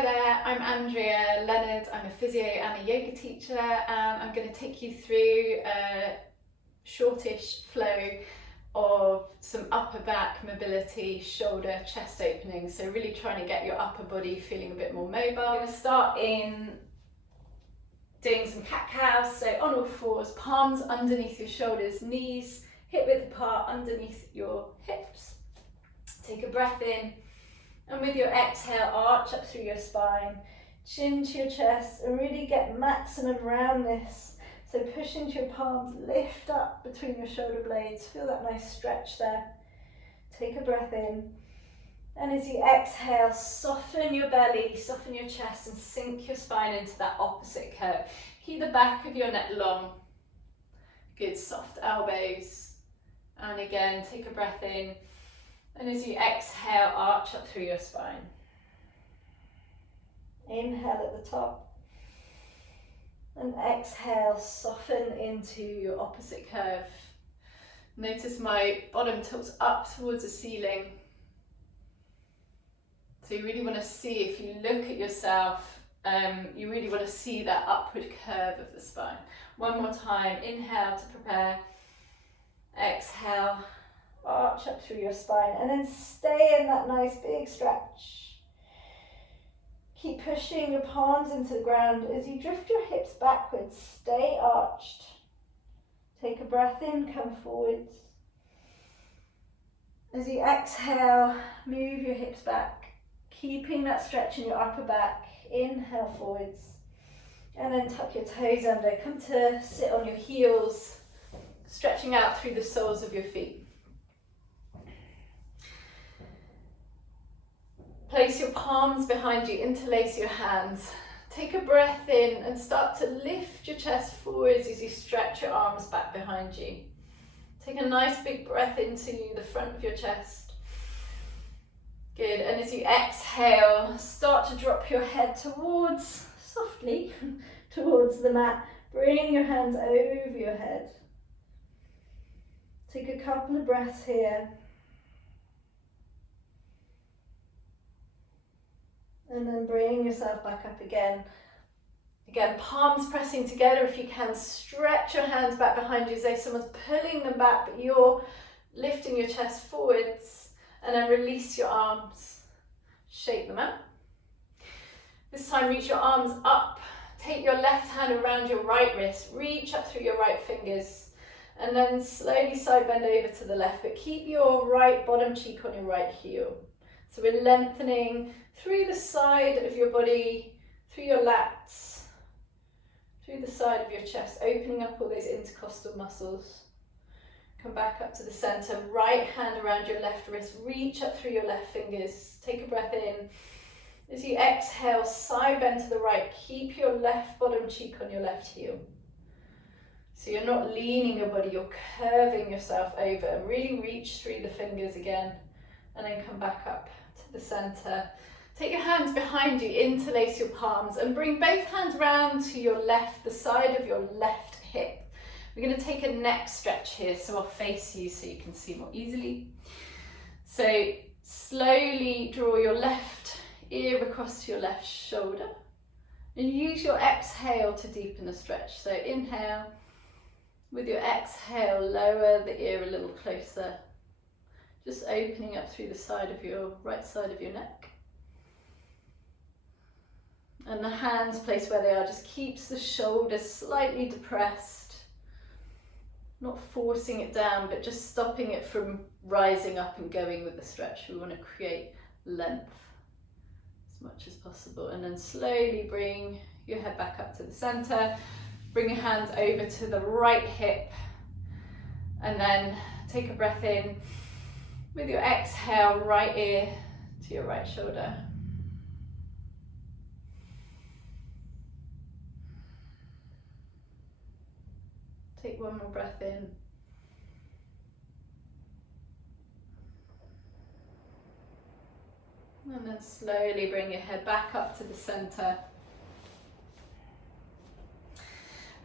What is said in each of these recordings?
Hi there, I'm Andrea Leonard. I'm a physio and a yoga teacher, and I'm going to take you through a shortish flow of some upper back mobility, shoulder, chest opening. So really trying to get your upper body feeling a bit more mobile. We're going to start in doing some cat-cow, so on all fours, palms underneath your shoulders, knees hip width apart underneath your hips. Take a breath in. And with your exhale, arch up through your spine, chin to your chest, and really get maximum roundness. So push into your palms, lift up between your shoulder blades. Feel that nice stretch there. Take a breath in. And as you exhale, soften your belly, soften your chest, and sink your spine into that opposite curve. Keep the back of your neck long. Good, soft elbows. And again, take a breath in. And as you exhale, arch up through your spine. Inhale at the top. And exhale, soften into your opposite curve. Notice my bottom tilts up towards the ceiling. So you really want to see, if you look at yourself, you really want to see that upward curve of the spine. One more time, inhale to prepare. Exhale. Arch up through your spine and then stay in that nice big stretch. Keep pushing your palms into the ground as you drift your hips backwards. Stay arched. Take a breath in, come forwards. As you exhale, move your hips back, keeping that stretch in your upper back. Inhale forwards and then tuck your toes under. Come to sit on your heels, stretching out through the soles of your feet. Place your palms behind you, interlace your hands. Take a breath in and start to lift your chest forwards as you stretch your arms back behind you. Take a nice big breath into the front of your chest. Good, and as you exhale, start to drop your head towards, softly, towards the mat. Bring your hands over your head. Take a couple of breaths here. And then bring yourself back up again. Again, palms pressing together if you can. Stretch your hands back behind you as though someone's pulling them back, but you're lifting your chest forwards. And then release your arms. Shake them out. This time reach your arms up. Take your left hand around your right wrist. Reach up through your right fingers. And then slowly side bend over to the left, but keep your right bottom cheek on your right heel. So we're lengthening through the side of your body, through your lats, through the side of your chest, opening up all those intercostal muscles. Come back up to the center, right hand around your left wrist, reach up through your left fingers. Take a breath in. As you exhale, side bend to the right, keep your left bottom cheek on your left heel. So you're not leaning your body, you're curving yourself over. Really reach through the fingers again, and then come back up to the center. Take your hands behind you, interlace your palms, and bring both hands round to your left, the side of your left hip. We're going to take a neck stretch here, so I'll face you so you can see more easily. So slowly draw your left ear across to your left shoulder, and use your exhale to deepen the stretch. So inhale, with your exhale, lower the ear a little closer, just opening up through the side of your right side of your neck. And the hands placed where they are just keeps the shoulders slightly depressed. Not forcing it down, but just stopping it from rising up and going with the stretch. We want to create length as much as possible. And then slowly bring your head back up to the center. Bring your hands over to the right hip. And then take a breath in. With your exhale, right ear to your right shoulder. Take one more breath in. And then slowly bring your head back up to the center.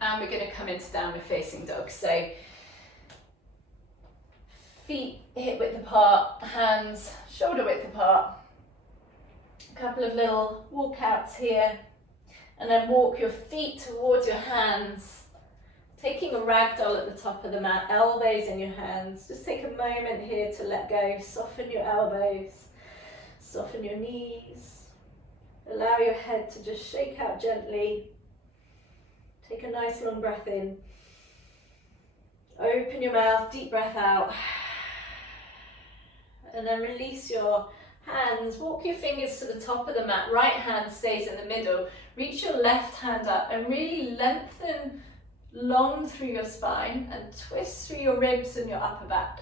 And we're going to come into downward facing dog. So feet hip width apart, hands shoulder width apart. A couple of little walkouts here, and then walk your feet towards your hands, taking a ragdoll at the top of the mat, elbows in your hands. Just take a moment here to let go. Soften your elbows, soften your knees. Allow your head to just shake out gently. Take a nice long breath in. Open your mouth, deep breath out. And then release your hands. Walk your fingers to the top of the mat. Right hand stays in the middle. Reach your left hand up and really lengthen long through your spine and twist through your ribs and your upper back.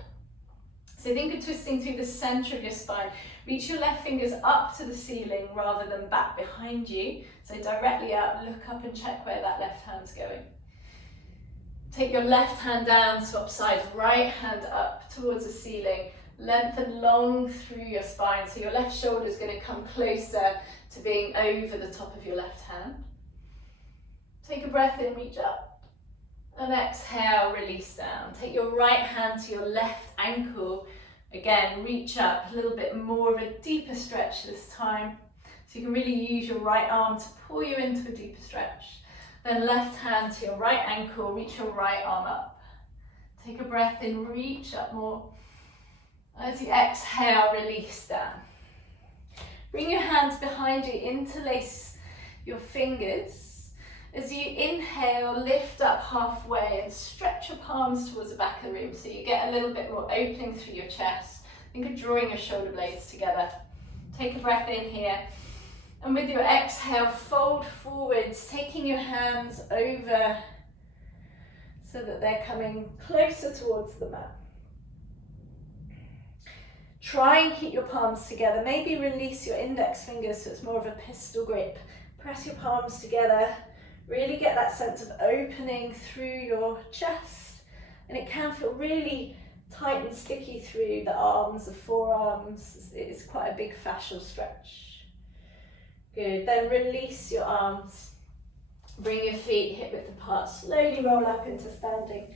So think of twisting through the center of your spine. Reach your left fingers up to the ceiling rather than back behind you. So directly out, look up and check where that left hand's going. Take your left hand down, swap sides, right hand up towards the ceiling. Lengthen long through your spine, so your left shoulder is going to come closer to being over the top of your left hand. Take a breath in, reach up, and exhale, release down. Take your right hand to your left ankle. Again, reach up, a little bit more of a deeper stretch this time. So you can really use your right arm to pull you into a deeper stretch. Then left hand to your right ankle, reach your right arm up. Take a breath in, reach up more. As you exhale, release down. Bring your hands behind you, interlace your fingers. As you inhale, lift up halfway and stretch your palms towards the back of the room so you get a little bit more opening through your chest. Think of drawing your shoulder blades together. Take a breath in here. And with your exhale, fold forwards, taking your hands over so that they're coming closer towards the mat. Try and keep your palms together. Maybe release your index fingers so it's more of a pistol grip. Press your palms together. Really get that sense of opening through your chest. And it can feel really tight and sticky through the arms, the forearms. It's quite a big fascial stretch. Good. Then release your arms. Bring your feet hip width apart. Slowly roll up into standing.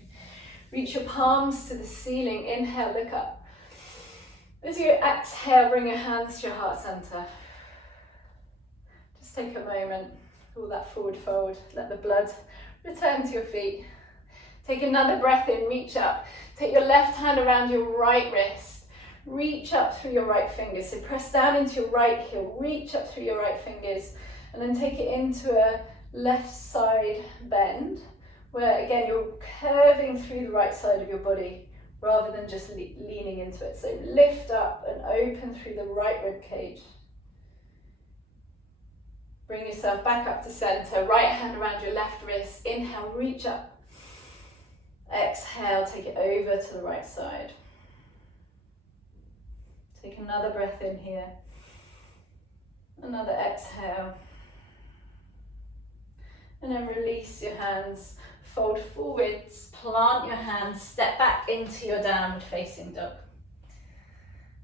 Reach your palms to the ceiling. Inhale, look up. As you exhale, bring your hands to your heart center. Just take a moment, all that forward fold, let the blood return to your feet. Take another breath in, reach up. Take your left hand around your right wrist. Reach up through your right fingers. So press down into your right heel, reach up through your right fingers, and then take it into a left side bend, where again, you're curving through the right side of your body, rather than just leaning into it. So lift up and open through the right rib cage. Bring yourself back up to center. Right hand around your left wrist. Inhale, reach up. Exhale, take it over to the right side. Take another breath in here. Another exhale. And then release your hands. Fold forwards, plant your hands, step back into your downward facing dog.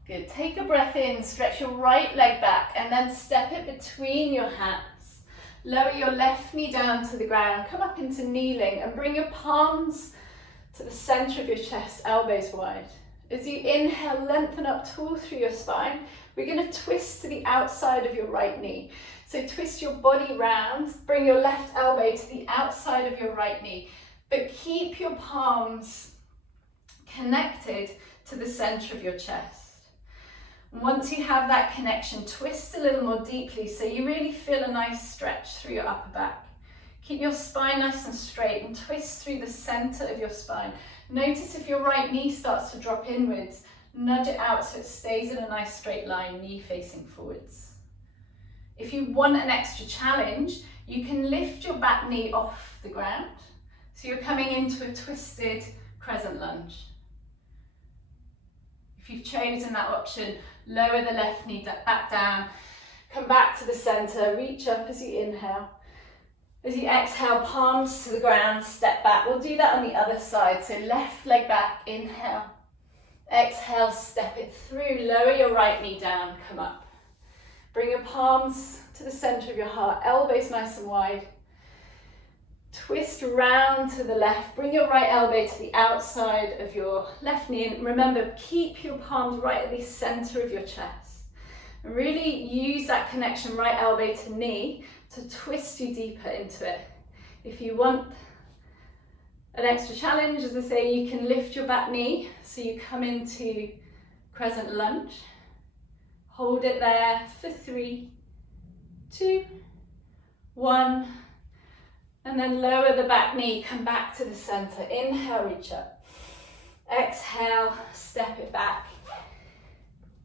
Good, take a breath in, stretch your right leg back and then step it between your hands. Lower your left knee down to the ground, come up into kneeling and bring your palms to the center of your chest, elbows wide. As you inhale, lengthen up tall through your spine. We're going to twist to the outside of your right knee. So twist your body round, bring your left elbow to the outside of your right knee, but keep your palms connected to the center of your chest. Once you have that connection, twist a little more deeply so you really feel a nice stretch through your upper back. Keep your spine nice and straight and twist through the center of your spine. Notice if your right knee starts to drop inwards, nudge it out so it stays in a nice straight line, knee facing forwards. If you want an extra challenge, you can lift your back knee off the ground. So you're coming into a twisted crescent lunge. If you've chosen that option, lower the left knee back down, come back to the center, reach up as you inhale. As you exhale, palms to the ground, step back. We'll do that on the other side. So left leg back, inhale. Exhale, step it through, lower your right knee down, come up. Bring your palms to the center of your heart, elbows nice and wide. Twist round to the left, bring your right elbow to the outside of your left knee. And remember, keep your palms right at the center of your chest. And really use that connection right elbow to knee to twist you deeper into it. If you want an extra challenge, as I say, you can lift your back knee so you come into crescent lunge. Hold it there for 3, 2, 1, and then lower the back knee, come back to the center. Inhale, reach up. Exhale, step it back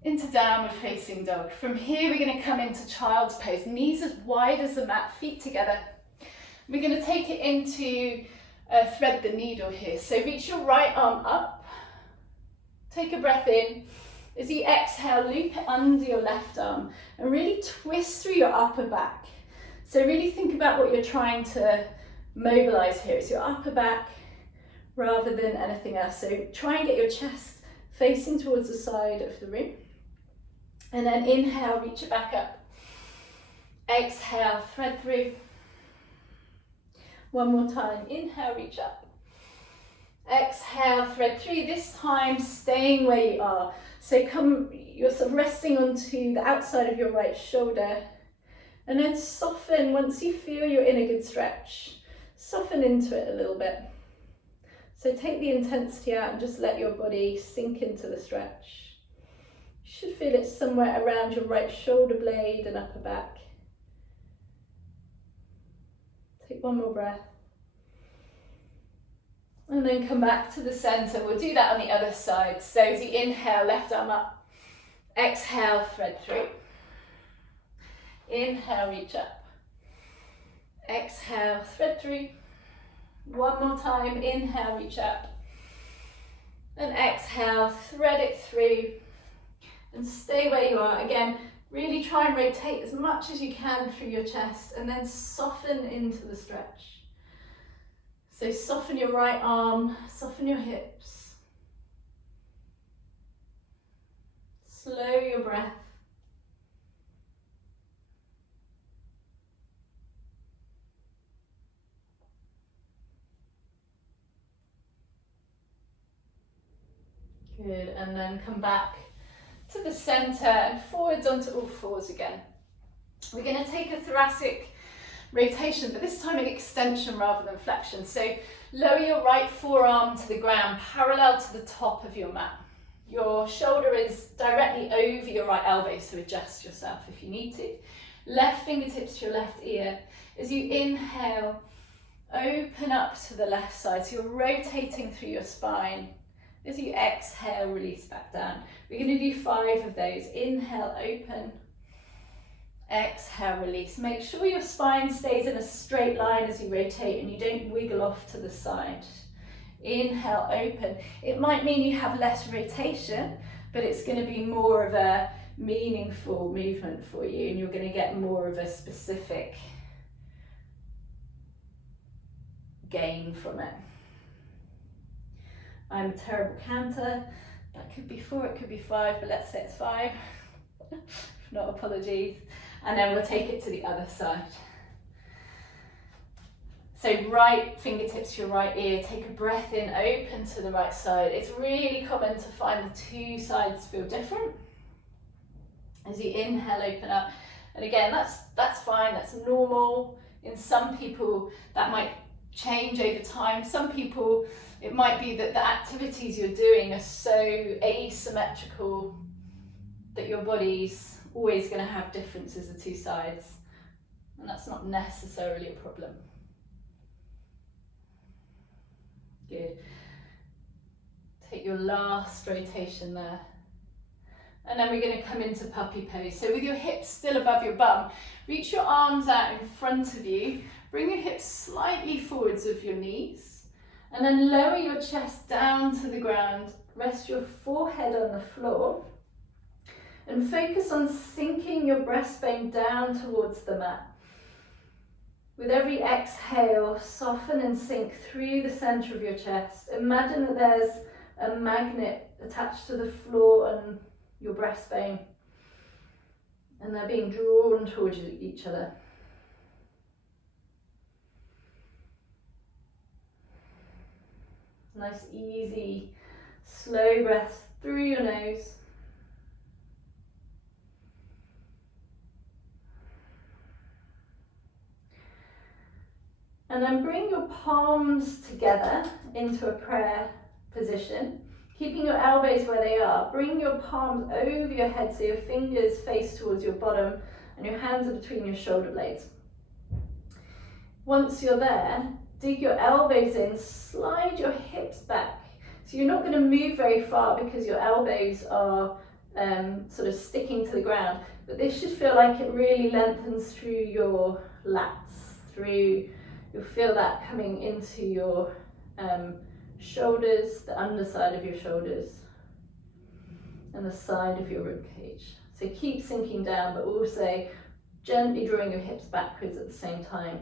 into downward facing dog. From here, we're going to come into child's pose. Knees as wide as the mat, feet together. We're going to take it into thread the needle here. So reach your right arm up. Take a breath in. As you exhale, loop it under your left arm and really twist through your upper back. So really think about what you're trying to mobilize here. It's your upper back rather than anything else. So try and get your chest facing towards the side of the room. And then inhale, reach it back up. Exhale, thread through. One more time. Inhale, reach up. Exhale, thread through. This time, staying where you are. So you're sort of resting onto the outside of your right shoulder. And then soften once you feel you're in a good stretch. Soften into it a little bit. So take the intensity out and just let your body sink into the stretch. You should feel it somewhere around your right shoulder blade and upper back. Take one more breath. And then come back to the center. We'll do that on the other side. So as you inhale, left arm up. Exhale, thread through. Inhale, reach up. Exhale, thread through. One more time. Inhale, reach up. And exhale, thread it through. And stay where you are. Again, really try and rotate as much as you can through your chest and then soften into the stretch. So soften your right arm, soften your hips. Slow your breath. Good, and then come back to the center and forwards onto all fours again. We're going to take a thoracic rotation, but this time an extension rather than flexion. So lower your right forearm to the ground, parallel to the top of your mat. Your shoulder is directly over your right elbow, so adjust yourself if you need to. Left fingertips to your left ear. As you inhale, open up to the left side, so you're rotating through your spine. As you exhale, release back down. We're going to do 5 of those. Inhale, open. Exhale, release. Make sure your spine stays in a straight line as you rotate and you don't wiggle off to the side. Inhale, open. It might mean you have less rotation, but it's going to be more of a meaningful movement for you and you're going to get more of a specific gain from it. I'm a terrible counter. That could be 4, it could be 5, but let's say it's 5. If not, apologies. And then we'll take it to the other side. So right fingertips to your right ear, take a breath in, open to the right side. It's really common to find the 2 sides feel different. As you inhale, open up. And again, that's fine, that's normal. In some people, that might change over time. Some people, it might be that the activities you're doing are so asymmetrical that your body's always going to have differences of 2 sides. And that's not necessarily a problem. Good. Take your last rotation there. And then we're going to come into puppy pose. So with your hips still above your bum, reach your arms out in front of you. Bring your hips slightly forwards of your knees. And then lower your chest down to the ground. Rest your forehead on the floor. And focus on sinking your breastbone down towards the mat. With every exhale, soften and sink through the center of your chest. Imagine that there's a magnet attached to the floor and your breastbone. And they're being drawn towards each other. Nice, easy, slow breath through your nose. And then bring your palms together into a prayer position, keeping your elbows where they are. Bring your palms over your head so your fingers face towards your bottom and your hands are between your shoulder blades. Once you're there, dig your elbows in, slide your hips back. So you're not going to move very far because your elbows are sort of sticking to the ground, but this should feel like it really lengthens through your lats, you'll feel that coming into your shoulders, the underside of your shoulders, and the side of your rib cage. So keep sinking down, but also gently drawing your hips backwards at the same time.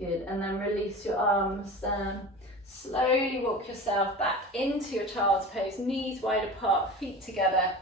Good, and then release your arms down. Slowly walk yourself back into your child's pose, knees wide apart, feet together.